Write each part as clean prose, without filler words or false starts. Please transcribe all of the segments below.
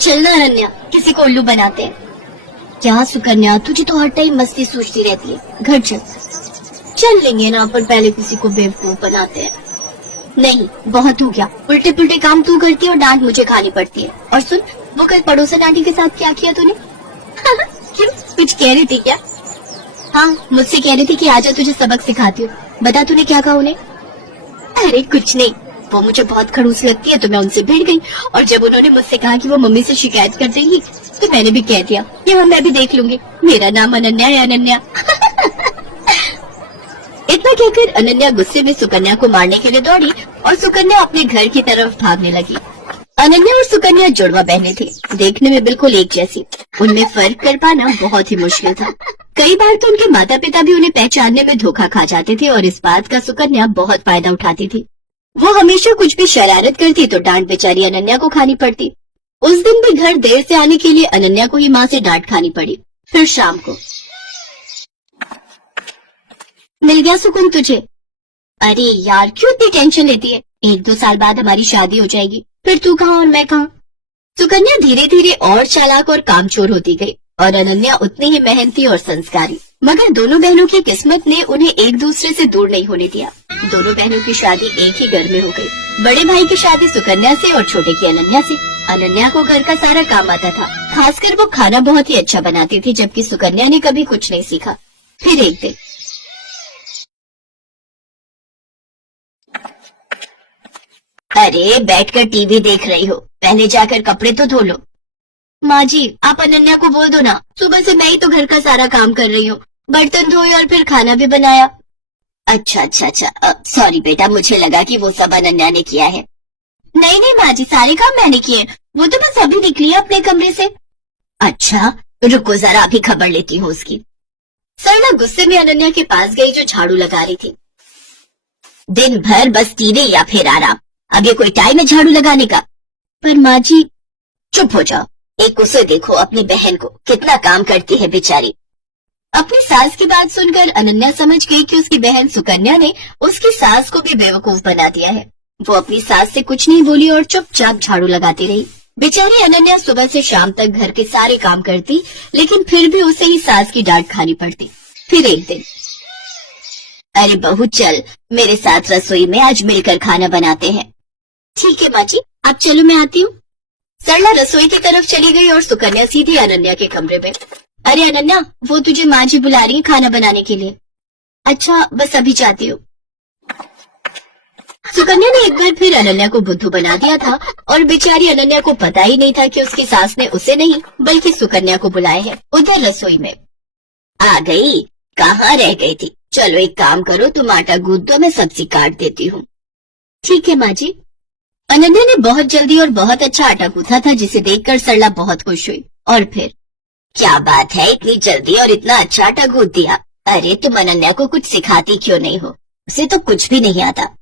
चलना अनन्या, किसी को उल्लू बनाते हैं। क्या सुकन्या, तुझे तो हर टाइम मस्ती सूझती रहती है। घर चल लेंगे ना, पर पहले किसी को बेवकूफ बनाते हैं। नहीं, बहुत हो गया। उल्टे पुल्टे काम तू करती है और डांट मुझे खानी पड़ती है। और सुन, वो कल पड़ोसन आंटी के साथ क्या किया तूने? क्यों, कुछ कह रही थी क्या? हाँ, मुझसे कह रही थी कि आजा तुझे सबक सिखाती हूँ। बता तूने क्या कहा उन्हें? अरे कुछ नहीं, वो मुझे बहुत खड़ूस लगती है तो मैं उनसे भिड़ गई। और जब उन्होंने मुझसे कहा कि वो मम्मी से शिकायत कर देंगी तो मैंने भी कह दिया कि हाँ मैं भी देख लूंगी, मेरा नाम अनन्या है, अनन्या। इतना कहकर अनन्या गुस्से में सुकन्या को मारने के लिए दौड़ी और सुकन्या अपने घर की तरफ भागने लगी। अनन्या और सुकन्या जुड़वा बहनें थी, देखने में बिल्कुल एक जैसी। उनमें फर्क कर पाना बहुत ही मुश्किल था। कई बार तो उनके माता पिता भी उन्हें पहचानने में धोखा खा जाते थे और इस बात का सुकन्या बहुत फायदा उठाती थी। वो हमेशा कुछ भी शरारत करती तो डांट बेचारी अनन्या को खानी पड़ती। उस दिन भी घर देर से आने के लिए अनन्या को ही माँ से डांट खानी पड़ी। फिर शाम को, मिल गया सुकून तुझे? अरे यार, क्यों इतनी टेंशन लेती है? 1-2 साल बाद हमारी शादी हो जाएगी, फिर तू कहाँ और मैं कहाँ। सुकन्या धीरे धीरे और चालाक और कामचोर होती गई और अनन्या उतनी ही मेहनती और संस्कारी। मगर दोनों बहनों की किस्मत ने उन्हें एक दूसरे से दूर नहीं होने दिया। दोनों बहनों की शादी एक ही घर में हो गई। बड़े भाई की शादी सुकन्या से और छोटे की अनन्या से। अनन्या को घर का सारा काम आता था, खासकर वो खाना बहुत ही अच्छा बनाती थी, जबकि सुकन्या ने कभी कुछ नहीं सीखा। फिर एक दिन, अरे बैठकर टीवी देख रही हो, पहले जाकर कपड़े तो धो लो। माँ जी, आप अनन्या को बोल दो ना, सुबह से मैं ही तो घर का सारा काम कर रही हूँ, बर्तन धोए और फिर खाना भी बनाया। अच्छा, सॉरी बेटा, मुझे लगा कि वो सब अनन्या ने किया है। नहीं माँ जी, सारे काम मैंने किए, वो तो बस अभी निकली है अपने कमरे से। अच्छा, रुको जरा, अभी खबर लेती हूँ उसकी। सरला गुस्से में अनन्या के पास गई जो झाड़ू लगा रही थी। दिन भर बस टीवी या फिर आराम, अभी कोई टाइम है झाड़ू लगाने का? पर माँ जी। चुप हो जाओ, एक उसे देखो, अपनी बहन को, कितना काम करती है बेचारी। अपनी सास की बात सुनकर अनन्या समझ गई कि उसकी बहन सुकन्या ने उसकी सास को भी बेवकूफ बना दिया है। वो अपनी सास से कुछ नहीं बोली और चुपचाप झाड़ू लगाती रही। बेचारी अनन्या सुबह से शाम तक घर के सारे काम करती, लेकिन फिर भी उसे ही सास की डांट खानी पड़ती। फिर एक दिन, अरे बहू चल, मेरे साथ रसोई में आज मिलकर खाना बनाते हैं। ठीक है माँ जी, आप चलो, मैं आती हूँ। सरला रसोई की तरफ चली गई और सुकन्या सीधी अनन्या के कमरे में। अरे अनन्या, वो तुझे माँ जी बुला रही है खाना बनाने के लिए। अच्छा, बस अभी जाती हूँ। सुकन्या ने एक बार फिर अनन्या को बुद्धू बना दिया था और बेचारी अनन्या को पता ही नहीं था कि उसकी सास ने उसे नहीं बल्कि सुकन्या को बुलाया है। उधर रसोई में, आ गई, कहाँ रह गई थी? चलो एक काम करो, तुम आटा गूंथ दो, मैं सब्जी काट देती हूँ। ठीक है माँ जी। अनन्या ने बहुत जल्दी और बहुत अच्छा आटा गूंथा था, जिसे देखकर सरला बहुत खुश हुई। और फिर, क्या बात है, इतनी जल्दी और इतना अच्छा आटा गूंथ दिया। अरे तुम अनन्या को कुछ सिखाती क्यों नहीं हो? उसे तो कुछ भी नहीं आता।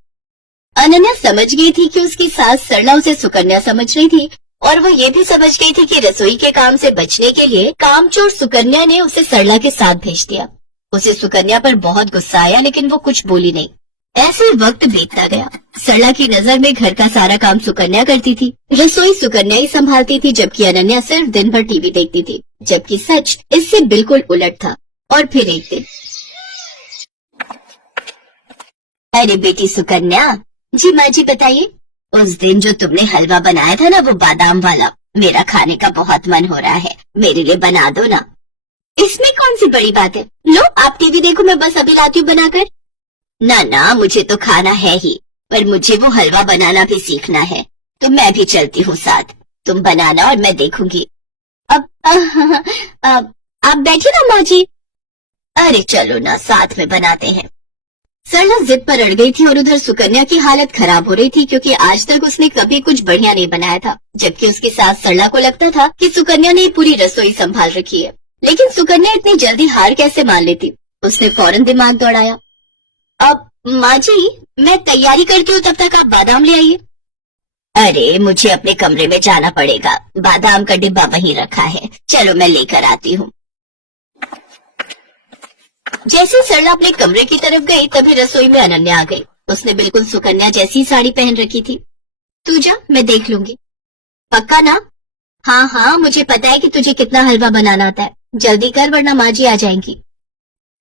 अनन्या समझ गई थी कि उसकी सास सरला उसे सुकन्या समझ रही थी और वो ये भी समझ गई थी कि रसोई के काम से बचने के लिए कामचोर सुकन्या ने उसे सरला के साथ भेज दिया। उसे सुकन्या पर बहुत गुस्सा आया, लेकिन वो कुछ बोली नहीं। ऐसे वक्त बीतता गया। सरला की नजर में घर का सारा काम सुकन्या करती थी, रसोई सुकन्या ही संभालती थी, जबकि अनन्या सिर्फ दिन भर टीवी देखती थी, जबकि सच इससे बिल्कुल उलट था। और फिर एक दिन, अरे बेटी सुकन्या। जी माँ जी, बताइए। उस दिन जो तुमने हलवा बनाया था ना, वो बादाम वाला, मेरा खाने का बहुत मन हो रहा है, मेरे लिए बना दो ना। इसमें कौन सी बड़ी बात है, लो आप टीवी देखो, मैं बस अभी लाती हूँ बनाकर। ना, मुझे तो खाना है ही, पर मुझे वो हलवा बनाना भी सीखना है, तो मैं भी चलती हूँ साथ। तुम बनाना और मैं देखूंगी। अब आप बैठिए ना माँ जी। अरे चलो ना, साथ में बनाते हैं। सरला जिद पर अड़ गई थी और उधर सुकन्या की हालत खराब हो रही थी, क्योंकि आज तक उसने कभी कुछ बढ़िया नहीं बनाया था, जबकि उसकी सास सरला को लगता था कि सुकन्या ने पूरी रसोई संभाल रखी है। लेकिन सुकन्या इतनी जल्दी हार कैसे मान लेती? उसने फौरन दिमाग दौड़ाया। अब माँ जी, मैं तैयारी करती हूँ, तब तक आप बादाम ले आइए। अरे मुझे अपने कमरे में जाना पड़ेगा, बादाम का डिब्बा वहीं रखा है, चलो मैं लेकर आती हूँ। जैसे सरला अपने कमरे की तरफ गई, तभी रसोई में अनन्या आ गई। उसने बिल्कुल सुकन्या जैसी साड़ी पहन रखी थी। तू जा, मैं देख लूंगी। पक्का ना? हाँ हाँ, मुझे पता है कि तुझे कितना हलवा बनाना आता है, जल्दी कर वरना माँ जी आ जाएंगी।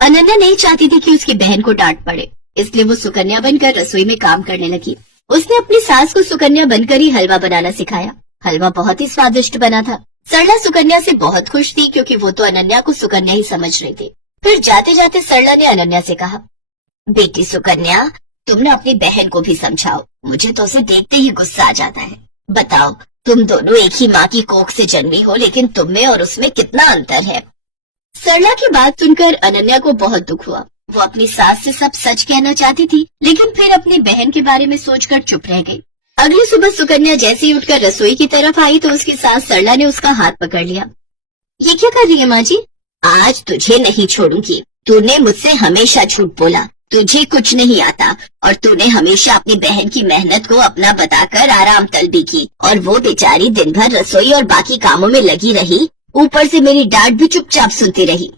अनन्या नहीं चाहती थी कि उसकी बहन को डांट पड़े, इसलिए वो सुकन्या बनकर रसोई में काम करने लगी। उसने अपनी सास को सुकन्या बनकर ही हलवा बनाना सिखाया। हलवा बहुत ही स्वादिष्ट बना था। सरला सुकन्या से बहुत खुश थी क्योंकि वो तो अनन्या को सुकन्या ही समझ रही थी। फिर जाते जाते सरला ने अनन्या से कहा, बेटी सुकन्या, तुम ना अपनी बहन को भी समझाओ, मुझे तो उसे देखते ही गुस्सा आ जाता है। बताओ, तुम दोनों एक ही माँ की कोख से जन्मी हो, लेकिन तुम में और उसमें कितना अंतर है। सरला की बात सुनकर अनन्या को बहुत दुख हुआ। वो अपनी सास से सब सच कहना चाहती थी, लेकिन फिर अपनी बहन के बारे में सोचकर चुप रह गई। अगली सुबह सुकन्या जैसे ही उठकर रसोई की तरफ आई तो उसकी सास सरला ने उसका हाथ पकड़ लिया। ये क्या कर रही है माँ जी? आज तुझे नहीं छोड़ूंगी। तूने मुझसे हमेशा झूठ बोला, तुझे कुछ नहीं आता और तूने हमेशा अपनी बहन की मेहनत को अपना बताकर आराम तलबी की, और वो बेचारी दिन भर रसोई और बाकी कामों में लगी रही, ऊपर से मेरी डांट भी चुपचाप सुनती रही।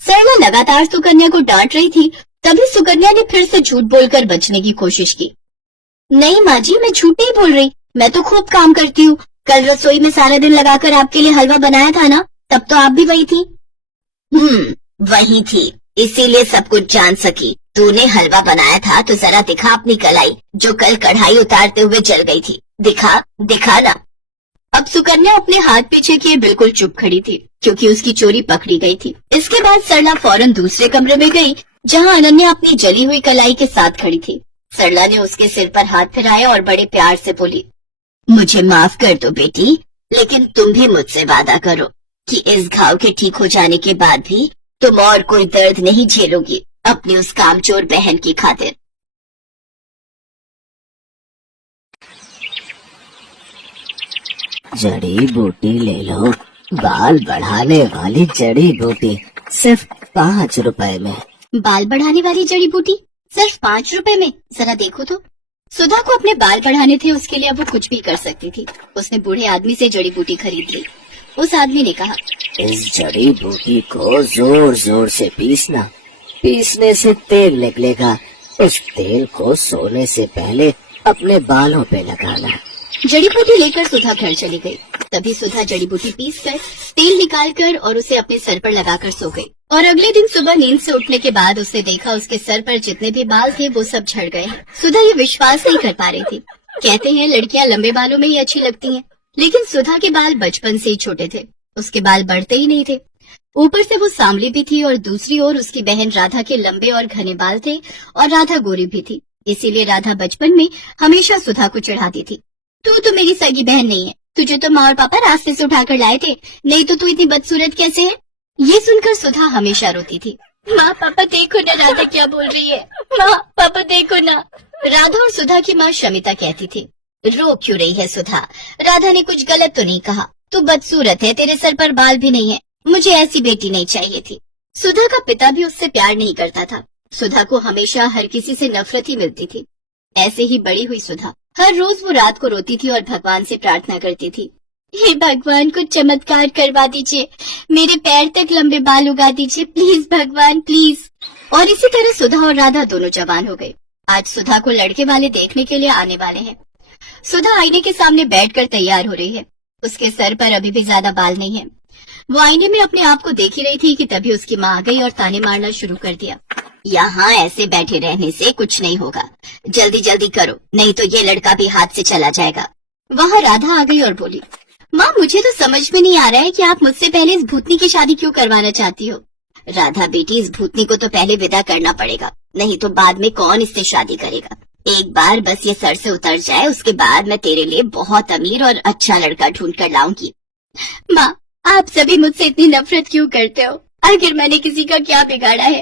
सरला लगातार सुकन्या को डांट रही थी, तभी सुकन्या ने फिर से झूठ बोलकर बचने की कोशिश की। नहीं माँ जी, मैं झूठ नहीं बोल रही, मैं तो खूब काम करती हूँ। कल रसोई में सारा दिन लगाकर आपके लिए हलवा बनाया था ना, तब तो आप भी वही थी। वही थी, इसीलिए सब कुछ जान सकी। तूने हलवा बनाया था तो जरा दिखा अपनी कलाई, जो कल कढ़ाई उतारते हुए जल गई थी। दिखा दिखा ना। अब सुकन्या अपने हाथ पीछे किए बिल्कुल चुप खड़ी थी, क्योंकि उसकी चोरी पकड़ी गई थी। इसके बाद सरला फौरन दूसरे कमरे में गई, जहाँ अनन्या अपनी जली हुई कलाई के साथ खड़ी थी। सरला ने उसके सिर पर हाथ फिराया और बड़े प्यार से बोली, मुझे माफ कर दो बेटी, लेकिन तुम भी मुझसे वादा करो कि इस घाव के ठीक हो जाने के बाद भी तुम और कोई दर्द नहीं झेलोगी अपनी उस कामचोर बहन की खातिर। जड़ी बूटी ले लो, बाल बढ़ाने वाली जड़ी बूटी, सिर्फ 5 रुपए में। बाल बढ़ाने वाली जड़ी बूटी सिर्फ 5 रुपए में? जरा देखो तो। सुधा को अपने बाल बढ़ाने थे, उसके लिए अब वो कुछ भी कर सकती थी। उसने बूढ़े आदमी से जड़ी बूटी खरीद ली। उस आदमी ने कहा, इस जड़ी बूटी को जोर जोर से पीसना, पीसने से तेल निकलेगा। उस तेल को सोने से पहले अपने बालों पे लगाना। जड़ी बूटी लेकर सुधा घर चली गई। तभी सुधा जड़ी बूटी पीसकर तेल निकालकर और उसे अपने सर पर लगाकर सो गई। और अगले दिन सुबह नींद से उठने के बाद उसने देखा उसके सर पर जितने भी बाल थे वो सब झड़ गए हैं। सुधा ये विश्वास नहीं कर पा रही थी। कहते हैं लड़कियां लंबे बालों में ही अच्छी लगती हैं, लेकिन सुधा के बाल बचपन से ही छोटे थे, उसके बाल बढ़ते ही नहीं थे। ऊपर से वो सांवली भी थी और दूसरी ओर उसकी बहन राधा के लंबे और घने बाल थे और राधा गोरी भी थी। इसीलिए राधा बचपन में हमेशा सुधा को चिढ़ाती थी, तू तो मेरी सगी बहन नहीं है, तुझे तो माँ और पापा रास्ते से उठाकर लाए थे, नहीं तो तू इतनी बदसूरत कैसे है। ये सुनकर सुधा हमेशा रोती थी। माँ पापा देखो ना राधा क्या बोल रही है, माँ पापा देखो ना। राधा और सुधा की माँ शमिता कहती थी, रो क्यों रही है सुधा, राधा ने कुछ गलत तो नहीं कहा, तू बदसूरत है, तेरे सर पर बाल भी नहीं है, मुझे ऐसी बेटी नहीं चाहिए थी। सुधा का पिता भी उससे प्यार नहीं करता था। सुधा को हमेशा हर किसी से नफरत ही मिलती थी। ऐसे ही बड़ी हुई सुधा हर रोज वो रात को रोती थी और भगवान से प्रार्थना करती थी, हे भगवान कुछ चमत्कार करवा दीजिए, मेरे पैर तक लंबे बाल उगा दीजिए, प्लीज भगवान प्लीज। और इसी तरह सुधा और राधा दोनों जवान हो गए। आज सुधा को लड़के वाले देखने के लिए आने वाले हैं। सुधा आईने के सामने बैठकर तैयार हो रही है। उसके सर पर अभी भी ज्यादा बाल नहीं है। वो आईने में अपने आप को देख ही रही थी कि तभी उसकी माँ आ गई और ताने मारना शुरू कर दिया, यहाँ ऐसे बैठे रहने से कुछ नहीं होगा, जल्दी जल्दी करो, नहीं तो ये लड़का भी हाथ से चला जाएगा। वहाँ राधा आ गई और बोली, माँ मुझे तो समझ में नहीं आ रहा है कि आप मुझसे पहले इस भूतनी की शादी क्यों करवाना चाहती हो। राधा बेटी, इस भूतनी को तो पहले विदा करना पड़ेगा, नहीं तो बाद में कौन इससे शादी करेगा। एक बार बस ये सर से उतर जाए, उसके बाद मैं तेरे लिए बहुत अमीर और अच्छा लड़का ढूंढ कर लाऊंगी। माँ आप सभी मुझसे इतनी नफरत क्यों करते हो, आखिर मैंने किसी का क्या बिगाड़ा है।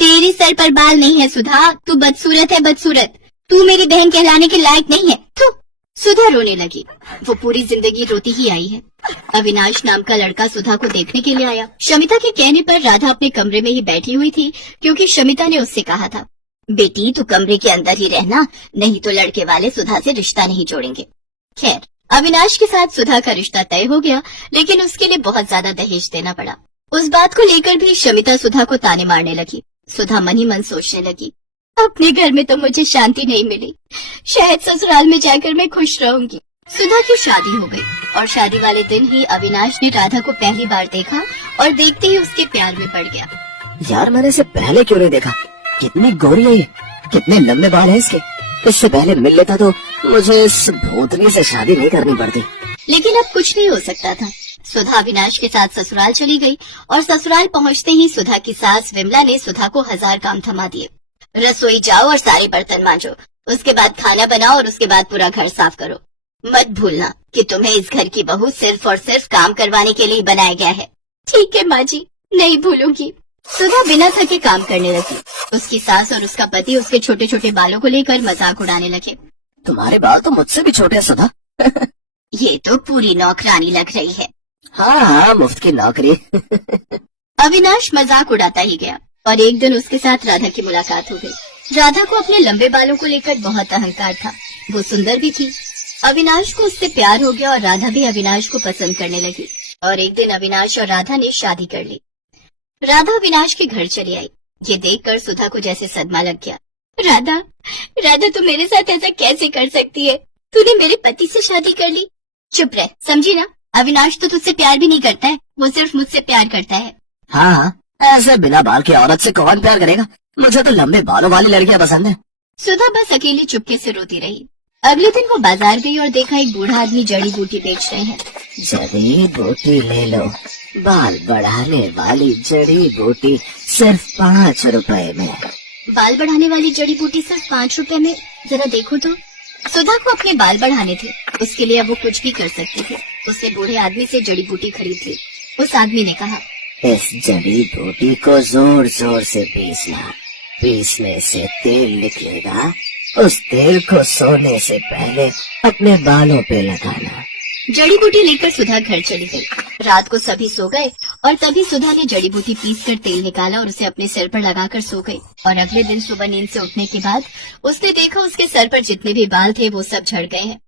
तेरे सर पर बाल नहीं है सुधा, तू बदसूरत है बदसूरत, तू मेरी बहन कहलाने के लायक नहीं है। तू। सुधा रोने लगी। वो पूरी जिंदगी रोती ही आई है। अविनाश नाम का लड़का सुधा को देखने के लिए आया। शमिता के कहने पर राधा अपने कमरे में ही बैठी हुई थी, क्योंकि शमिता ने उससे कहा था, बेटी तू कमरे के अंदर ही रहना, नहीं तो लड़के वाले सुधा से रिश्ता नहीं जोड़ेंगे। खैर अविनाश के साथ सुधा का रिश्ता तय हो गया, लेकिन उसके लिए बहुत ज्यादा दहेज देना पड़ा। उस बात को लेकर भी शमिता सुधा को ताने मारने लगी। सुधा मन ही मन सोचने लगी, अपने घर में तो मुझे शांति नहीं मिली, शायद ससुराल में जाकर मैं खुश रहूंगी। सुधा की शादी हो गई। और शादी वाले दिन ही अविनाश ने राधा को पहली बार देखा और देखते ही उसके प्यार में पड़ गया। यार मैंने इसे पहले क्यों नहीं देखा? कितनी गोरी है ये, कितने लंबे बाल हैं इसके। इससे पहले मिल लेता तो मुझे इस भूतनी से शादी नहीं करनी पड़ती। लेकिन अब कुछ नहीं हो सकता था। सुधा अविनाश के साथ ससुराल चली गई और ससुराल पहुंचते ही सुधा की सास विमला ने सुधा को 1000 काम थमा दिए। रसोई जाओ और सारे बर्तन मांजो, उसके बाद खाना बनाओ और उसके बाद पूरा घर साफ करो। मत भूलना कि तुम्हें इस घर की बहू सिर्फ और सिर्फ काम करवाने के लिए बनाया गया है। ठीक है माँ जी, नहीं भूलूंगी। सुधा बिना थके काम करने लगी। उसकी सास और उसका पति उसके छोटे छोटे बालों को लेकर मजाक उड़ाने लगे। तुम्हारे बाल तो मुझसे भी छोटे हैं सुधा। ये तो पूरी नौकरानी लग रही है। हाँ, मुफ्त की नौकरी। अविनाश मजाक उड़ाता ही गया और एक दिन उसके साथ राधा की मुलाकात हो गई। राधा को अपने लंबे बालों को लेकर बहुत अहंकार था। वो सुंदर भी थी। अविनाश को उससे प्यार हो गया और राधा भी अविनाश को पसंद करने लगी और एक दिन अविनाश और राधा ने शादी कर ली। राधा अविनाश के घर चली आई। ये देखकर सुधा को जैसे सदमा लग गया। राधा, राधा तू मेरे साथ ऐसा कैसे कर सकती है? तूने मेरे पति से शादी कर ली। चुप रह, समझी ना? अविनाश तो तुझसे प्यार भी नहीं करता है, वो सिर्फ मुझसे प्यार करता है। हाँ, ऐसे बिना बाल की औरत से कौन प्यार करेगा? मुझे तो लंबे बालों वाली लड़कियां पसंद है। सुधा बस अकेली चुपके से रोती रही। अगले दिन वो बाजार गई और देखा एक बूढ़ा आदमी जड़ी बूटी बेच रहे हैं। जड़ी बूटी ले लो, बाल बढ़ाने वाली जड़ी बूटी सिर्फ 5 रुपए में। बाल बढ़ाने वाली जड़ी बूटी सिर्फ 5 रुपए में? जरा देखो तो। सुधा को अपने बाल बढ़ाने थे, उसके लिए अब वो कुछ भी कर सकती थी। उसने बूढ़े आदमी से जड़ी बूटी खरीद ली। उस आदमी ने कहा, इस जड़ी बूटी को जोर जोर से पीसना, पीसने से तेल निकलेगा। उस तेल को सोने से पहले अपने बालों पे लगाना। जड़ी बूटी लेकर सुधा घर चली गई। रात को सभी सो गए और तभी सुधा ने जड़ी बूटी पीसकर तेल निकाला और उसे अपने सिर पर लगाकर सो गई। और अगले दिन सुबह नींद से उठने के बाद उसने देखा उसके सर पर जितने भी बाल थे वो सब झड़ गए हैं।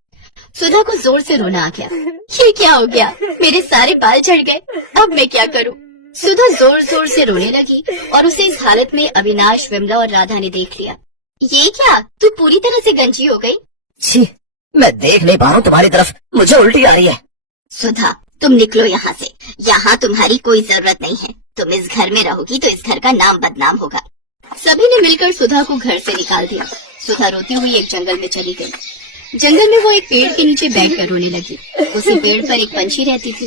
सुधा को जोर से रोना आ गया। ये क्या हो गया? मेरे सारे बाल झड़ गए, अब मैं क्या करूं? सुधा जोर जोर से रोने लगी और उसे इस हालत में अविनाश, विमला और राधा ने देख लिया। ये क्या, तू पूरी तरह से गंजी हो गई? छी, मैं देख नहीं पा रहा हूँ तुम्हारी तरफ, मुझे उल्टी आ रही है। सुधा, तुम निकलो यहाँ से। यहाँ तुम्हारी कोई जरूरत नहीं है। तुम इस घर में रहोगी तो इस घर का नाम बदनाम होगा। सभी ने मिलकर सुधा को घर से निकाल दिया। सुधा रोती हुई एक जंगल में चली गई। जंगल में वो एक पेड़ के नीचे बैठकर रोने लगी। उसी पेड़ पर एक पंछी रहती थी।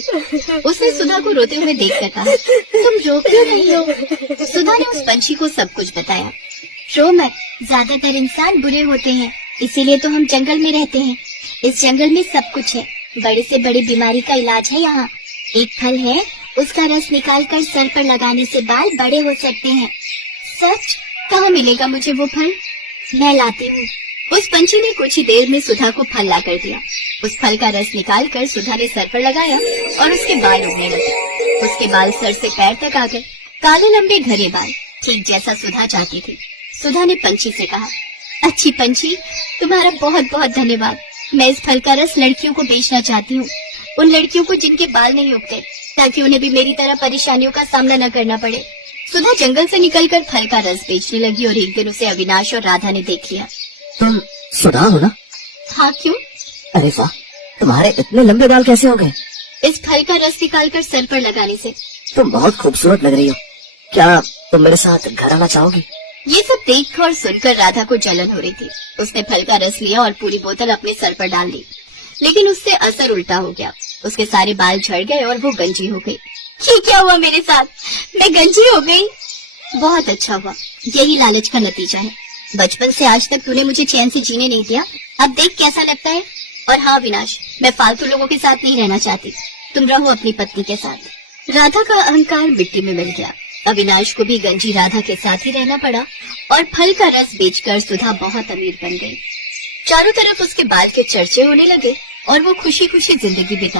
उसने सुधा को रोते हुए देखकर कहा, तुम रो क्यों नहीं हो? सुधा ने उस पंछी को सब कुछ बताया। रो मत, ज्यादातर इंसान बुरे होते हैं, इसीलिए तो हम जंगल में रहते हैं। इस जंगल में सब कुछ है, बड़ी से बड़ी बीमारी का इलाज है यहाँ। एक फल है, उसका रस निकालकर सर पर लगाने से बाल बड़े हो सकते हैं। सच? कहाँ मिलेगा मुझे वो फल? मैं लाती हूँ। उस पंछी ने कुछ ही देर में सुधा को फल ला कर दिया। उस फल का रस निकालकर सुधा ने सर पर लगाया और उसके बाल उगने लगे। उसके बाल सर से पैर तक आ गए, काले लंबे घने बाल, ठीक जैसा सुधा चाहती थी। सुधा ने पंछी से कहा, अच्छी पंछी, तुम्हारा बहुत बहुत धन्यवाद। मैं इस फल का रस लड़कियों को बेचना चाहती हूँ, उन लड़कियों को जिनके बाल नहीं उगते, ताकि उन्हें भी मेरी तरह परेशानियों का सामना न करना पड़े। सुधा जंगल से निकलकर फल का रस बेचने लगी और एक दिन उसे अविनाश और राधा ने देख लिया। तुम सुधा हो ना? हाँ, क्यों? अरे वाह, तुम्हारे इतने लंबे बाल कैसे हो गए? इस फल का रस निकालकर सर पर लगाने से। तुम बहुत खूबसूरत लग रही हो। क्या तुम मेरे साथ घर आना चाहोगी? ये सब देखकर और सुनकर राधा को जलन हो रही थी। उसने फल का रस लिया और पूरी बोतल अपने सर पर डाल दी, लेकिन उससे असर उल्टा हो गया। उसके सारे बाल झड़ गए और वो गंजी हो गई। ये क्या हुआ मेरे साथ? मैं गंजी हो गई। बहुत अच्छा हुआ, यही लालच का नतीजा है। बचपन से आज तक तूने मुझे चैन से जीने नहीं दिया, अब देख कैसा लगता है। और हाँ विनाश, मैं फालतू लोगों के साथ नहीं रहना चाहती, तुम रहो अपनी पत्नी के साथ। राधा का अहंकार मिट्टी में मिल गया। अविनाश को भी गंजी राधा के साथ ही रहना पड़ा और फल का रस बेचकर सुधा बहुत अमीर बन गई। चारों तरफ उसके बाल के चर्चे होने लगे और वो खुशी खुशी जिंदगी बिता